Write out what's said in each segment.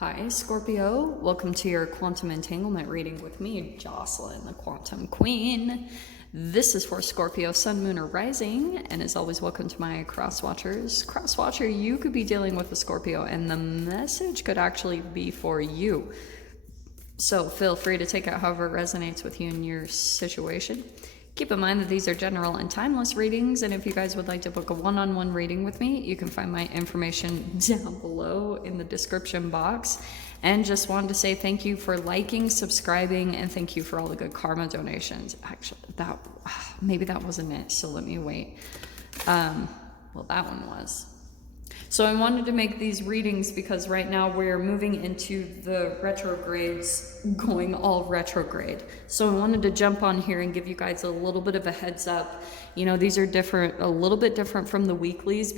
Hi, Scorpio. Welcome to your quantum entanglement reading with me, Jocelyn, the Quantum Queen. This is for Scorpio, Sun, Moon, or Rising, and as always, welcome to my cross watchers. Cross watcher, you could be dealing with a Scorpio, and the message could actually be for you. So feel free to take it however resonates with you in your situation. Keep in mind that these are general and timeless readings, and if you guys would like to book a one-on-one reading with me, you can find my information down below in the description box. And just wanted to say thank you for liking, subscribing, and thank you for all the good karma donations. Actually, maybe that wasn't it, so let me wait. Well, that one was. So I wanted to make these readings because right now we're moving into the retrogrades, going all retrograde. So I wanted to jump on here and give you guys a little bit of a heads up. You know, these are different, a little bit different from the weeklies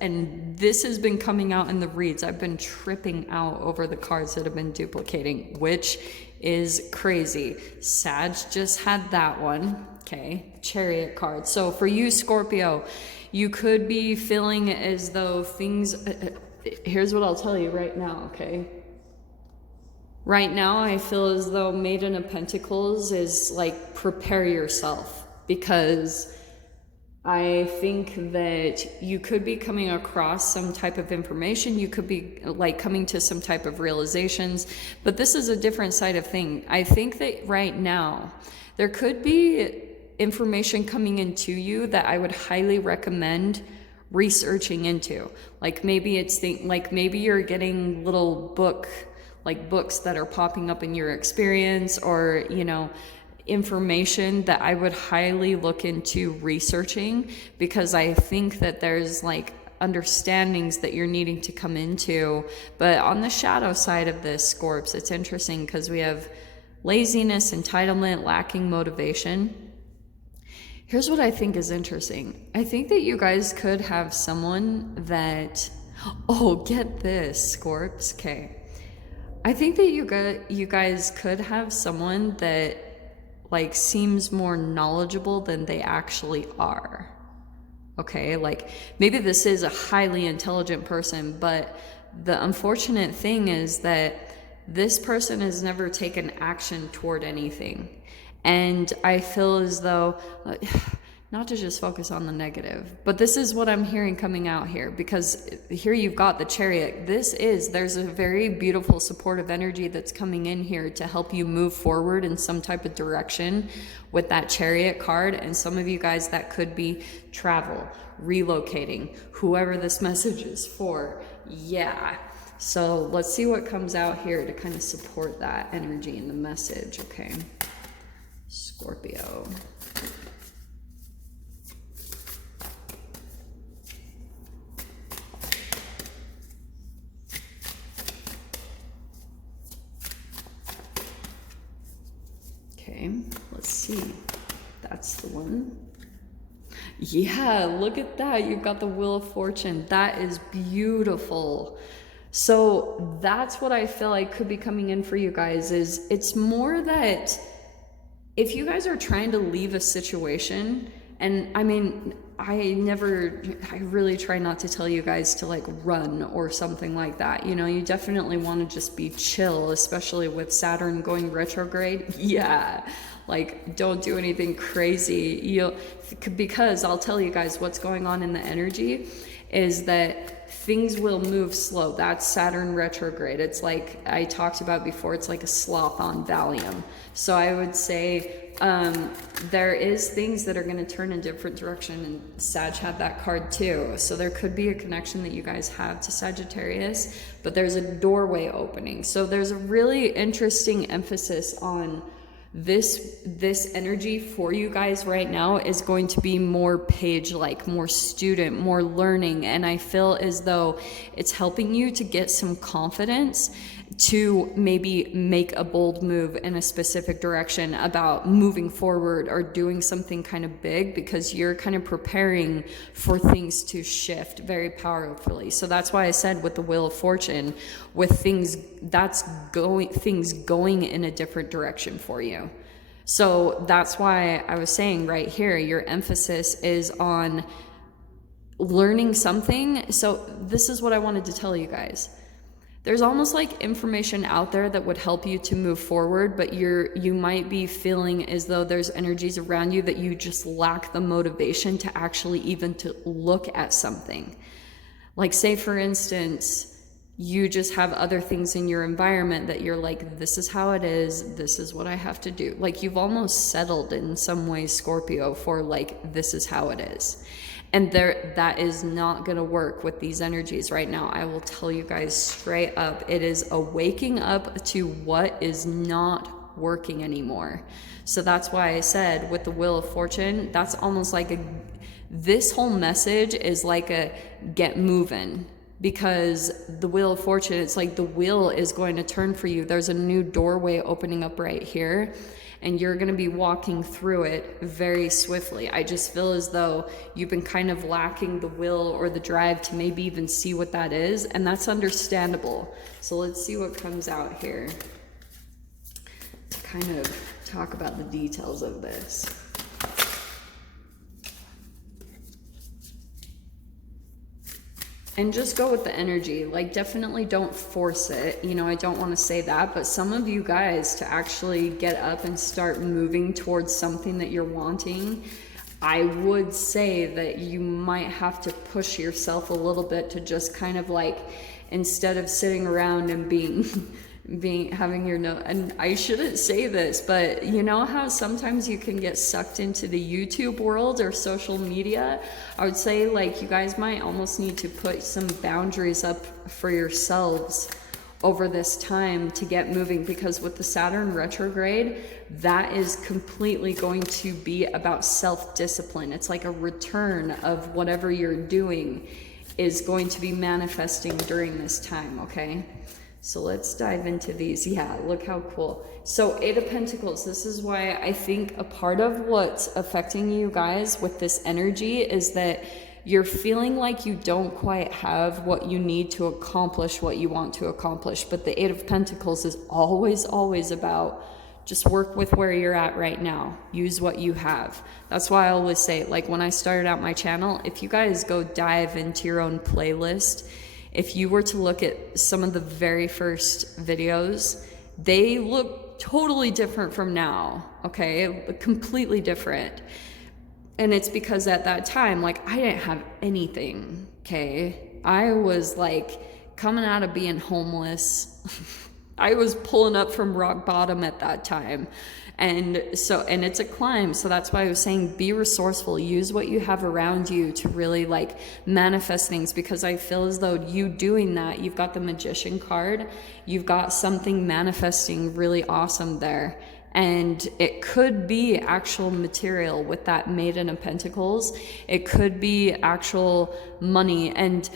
and this has been coming out in the reads. I've been tripping out over the cards that have been duplicating, which is crazy. Sag just had that one. Okay, Chariot card. So for you, Scorpio, you could be feeling as though things, here's what I'll tell you right now, okay? Right now, I feel as though Maiden of Pentacles is like, prepare yourself, because I think that you could be coming across some type of information. You could be like coming to some type of realizations, but this is a different side of thing. I think that right now, there could be information coming into you that I would highly recommend researching into. Like maybe maybe you're getting little books that are popping up in your experience, or you know, information that I would highly look into researching, because I think that there's like understandings that you're needing to come into. But on the shadow side of this, Scorps, it's interesting because we have laziness, entitlement, lacking motivation. Here's what I think is interesting. I think that you guys could have someone that, oh, get this, Scorps, okay. I think that you guys could have someone that like seems more knowledgeable than they actually are. Okay, like maybe this is a highly intelligent person, but the unfortunate thing is that this person has never taken action toward anything. And I feel as though, not to just focus on the negative, but this is what I'm hearing coming out here, because here you've got the Chariot. There's a very beautiful supportive energy that's coming in here to help you move forward in some type of direction with that Chariot card. And some of you guys, that could be travel, relocating, whoever this message is for. Yeah. So let's see what comes out here to kind of support that energy in the message, okay? Scorpio. Okay, let's see. That's the one. Yeah, look at that. You've got the Wheel of Fortune. That is beautiful. So that's what I feel like could be coming in for you guys. Is it's more that if you guys are trying to leave a situation, and I mean, I really try not to tell you guys to like run or something like that. You know, you definitely want to just be chill, especially with Saturn going retrograde. Yeah, like don't do anything crazy. Because I'll tell you guys what's going on in the energy is that things will move slow. That's Saturn retrograde. It's like I talked about before, it's like a sloth on Valium. So I would say there is things that are going to turn in a different direction, and Sag had that card too. So there could be a connection that you guys have to Sagittarius, but there's a doorway opening. So there's a really interesting emphasis on this energy for you guys right now is going to be more page-like, more student, more learning. And I feel as though it's helping you to get some confidence to maybe make a bold move in a specific direction about moving forward or doing something kind of big, because you're kind of preparing for things to shift very powerfully. So that's why I said with the Wheel of Fortune, with things going in a different direction for you. So that's why I was saying right here, your emphasis is on learning something. So this is what I wanted to tell you guys. there's almost like information out there that would help you to move forward, but you might be feeling as though there's energies around you that you just lack the motivation to actually even to look at something. Like, say for instance, you just have other things in your environment that you're like, this is how it is, this is what I have to do. Like, you've almost settled in some ways, Scorpio, for like, this is how it is. And that is not going to work with these energies right now. I will tell you guys straight up, it is a waking up to what is not working anymore. So that's why I said with the Wheel of Fortune, that's almost like this whole message is like a get moving. Because the Wheel of Fortune, it's like the wheel is going to turn for you. There's a new doorway opening up right here, and you're going to be walking through it very swiftly. I just feel as though you've been kind of lacking the will or the drive to maybe even see what that is, and that's understandable. So let's see what comes out here to kind of talk about the details of this. And just go with the energy. Like, definitely don't force it. You know, I don't want to say that, but some of you guys to actually get up and start moving towards something that you're wanting, I would say that you might have to push yourself a little bit to just kind of like, instead of sitting around and having your note, and I shouldn't say this, but you know how sometimes you can get sucked into the YouTube world or social media? I would say like you guys might almost need to put some boundaries up for yourselves over this time to get moving, because with the Saturn retrograde, that is completely going to be about self-discipline. It's like a return of whatever you're doing is going to be manifesting during this time, okay? So let's dive into these. Yeah, look how cool. So 8 of Pentacles, this is why I think a part of what's affecting you guys with this energy is that you're feeling like you don't quite have what you need to accomplish what you want to accomplish. But the 8 of Pentacles is always, always about just work with where you're at right now. Use what you have. That's why I always say, like when I started out my channel, if you guys go dive into your own playlist, if you were to look at some of the very first videos, they look totally different from now, okay? Completely different. And it's because at that time, like, I didn't have anything, okay? I was like coming out of being homeless. I was pulling up from rock bottom at that time. And it's a climb. So that's why I was saying, be resourceful, use what you have around you to really like manifest things, because I feel as though you doing that, you've got the Magician card, you've got something manifesting really awesome there. And it could be actual material with that Maiden of Pentacles. It could be actual money. And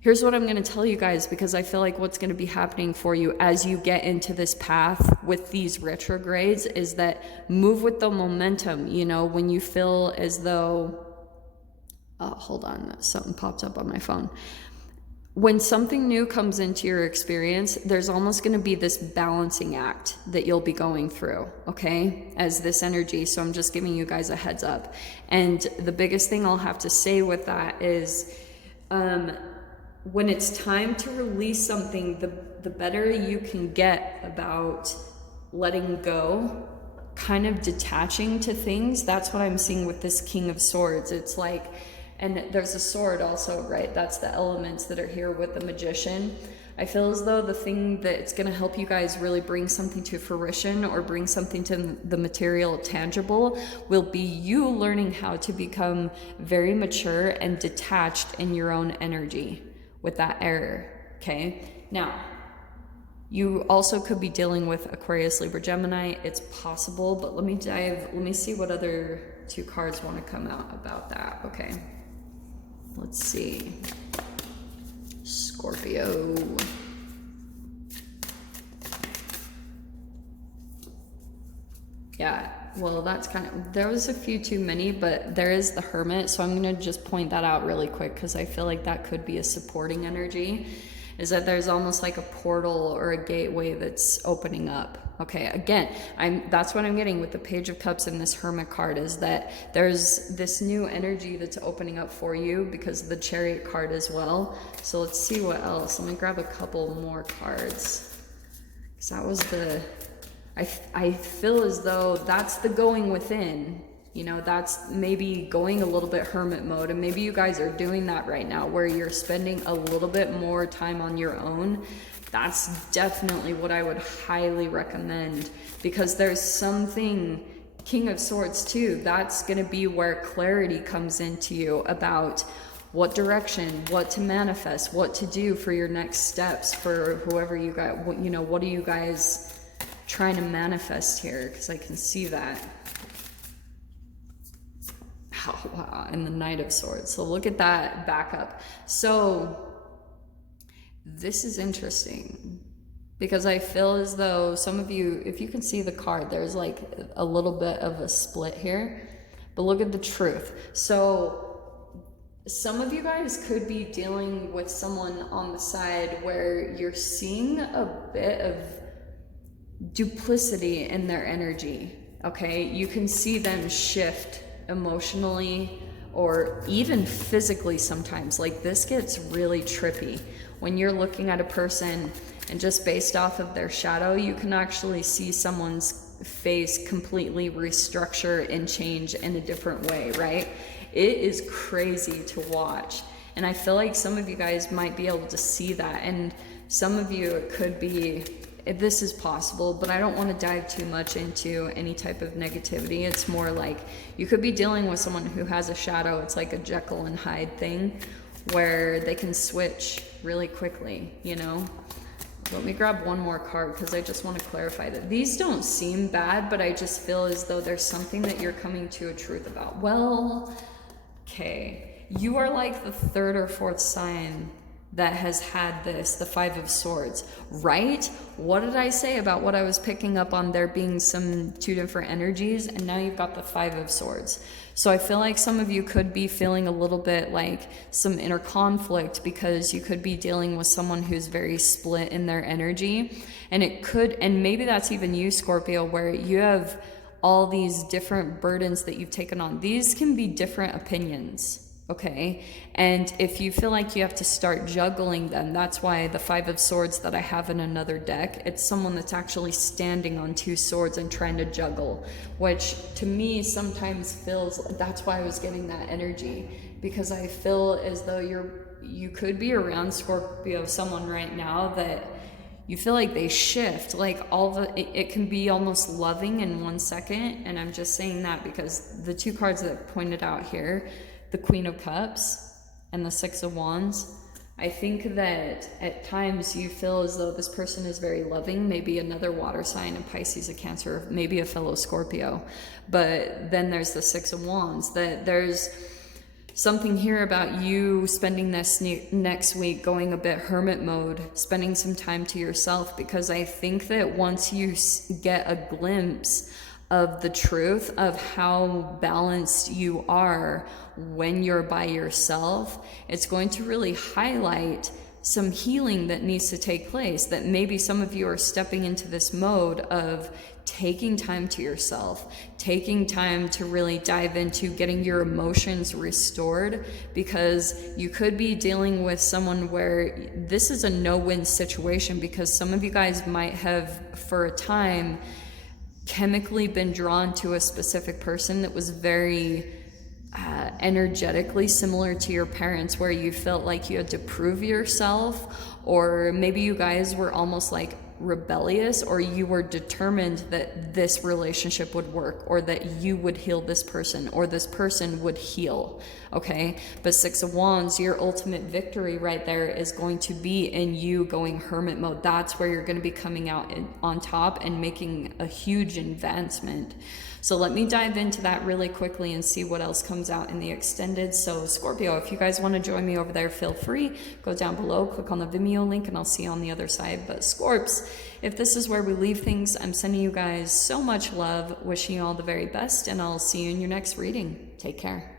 here's what I'm going to tell you guys, because I feel like what's going to be happening for you as you get into this path with these retrogrades is that move with the momentum. You know, when you feel as though, hold on, something popped up on my phone. When something new comes into your experience, there's almost going to be this balancing act that you'll be going through, okay, as this energy. So I'm just giving you guys a heads up. And the biggest thing I'll have to say with that is, when it's time to release something, the better you can get about letting go, kind of detaching to things. That's what I'm seeing with this King of Swords. It's like, and there's a sword also, right? That's the elements that are here with the Magician. I feel as though the thing that's going to help you guys really bring something to fruition or bring something to the material tangible will be you learning how to become very mature and detached in your own energy with that error, okay? Now, you also could be dealing with Aquarius, Libra, Gemini. It's possible, but let me see what other 2 cards want to come out about that, okay? Let's see. Scorpio. Yeah, well, that's kind of, there was a few too many, but there is the Hermit, so I'm going to just point that out really quick because I feel like that could be a supporting energy. is that there's almost like a portal or a gateway that's opening up. Okay, again, that's what I'm getting with the Page of Cups and this Hermit card, is that there's this new energy that's opening up for you because of the Chariot card as well. So let's see what else. Let me grab a couple more cards. Because that was the... I feel as though that's the going within. You know, that's maybe going a little bit hermit mode, and maybe you guys are doing that right now where you're spending a little bit more time on your own. That's definitely what I would highly recommend, because there's something, King of Swords too, that's going to be where clarity comes into you about what direction, what to manifest, what to do for your next steps, for whoever you got, you know, what are you guys trying to manifest here? Because I can see that. Oh, wow, and the Knight of Swords. So look at that backup. So this is interesting, because I feel as though some of you, if you can see the card, there's like a little bit of a split here, but look at the truth. So some of you guys could be dealing with someone on the side where you're seeing a bit of duplicity in their energy. Okay, you can see them shift emotionally or even physically sometimes. Like, this gets really trippy when you're looking at a person and just based off of their shadow, you can actually see someone's face completely restructure and change in a different way, right? It is crazy to watch. And I feel like some of you guys might be able to see that, and some of you, it could be, this is possible, but I don't want to dive too much into any type of negativity. It's more like you could be dealing with someone who has a shadow. It's like a Jekyll and Hyde thing where they can switch really quickly, you know? Let me grab one more card, because I just want to clarify that these don't seem bad, but I just feel as though there's something that you're coming to a truth about. Well, okay, you are like the third or fourth sign that has had this, the Five of Swords, right? What did I say about what I was picking up on there being two different energies? And now you've got the Five of Swords. So I feel like some of you could be feeling a little bit like some inner conflict, because you could be dealing with someone who's very split in their energy. And it could, and maybe that's even you, Scorpio, where you have all these different burdens that you've taken on. These can be different opinions. Okay, and if you feel like you have to start juggling them, that's why the Five of Swords that I have in another deck, it's someone that's actually standing on two swords and trying to juggle, which to me sometimes feels, that's why I was getting that energy, because I feel as though you could be around, Scorpio, someone right now that you feel like they shift, like it can be almost loving in 1 second, and I'm just saying that because the two cards that I pointed out here, the Queen of Cups and the Six of Wands, I think that at times you feel as though this person is very loving, maybe another water sign, a Pisces, a Cancer, maybe a fellow Scorpio. But then there's the Six of Wands, that there's something here about you spending this next week going a bit hermit mode, spending some time to yourself, because I think that once you get a glimpse of the truth of how balanced you are when you're by yourself, it's going to really highlight some healing that needs to take place, that maybe some of you are stepping into this mode of taking time to yourself, taking time to really dive into getting your emotions restored, because you could be dealing with someone where this is a no-win situation, because some of you guys might have for a time chemically been drawn to a specific person that was very energetically similar to your parents, where you felt like you had to prove yourself, or maybe you guys were almost like rebellious, or you were determined that this relationship would work, or that you would heal this person, or this person would heal. Okay, but Six of Wands, your ultimate victory right there is going to be in you going hermit mode. That's where you're going to be coming out on top and making a huge advancement. So let me dive into that really quickly and see what else comes out in the extended. So Scorpio, if you guys want to join me over there, feel free. Go down below, click on the Vimeo link, and I'll see you on the other side. But Scorps, if this is where we leave things, I'm sending you guys so much love, wishing you all the very best, and I'll see you in your next reading. Take care.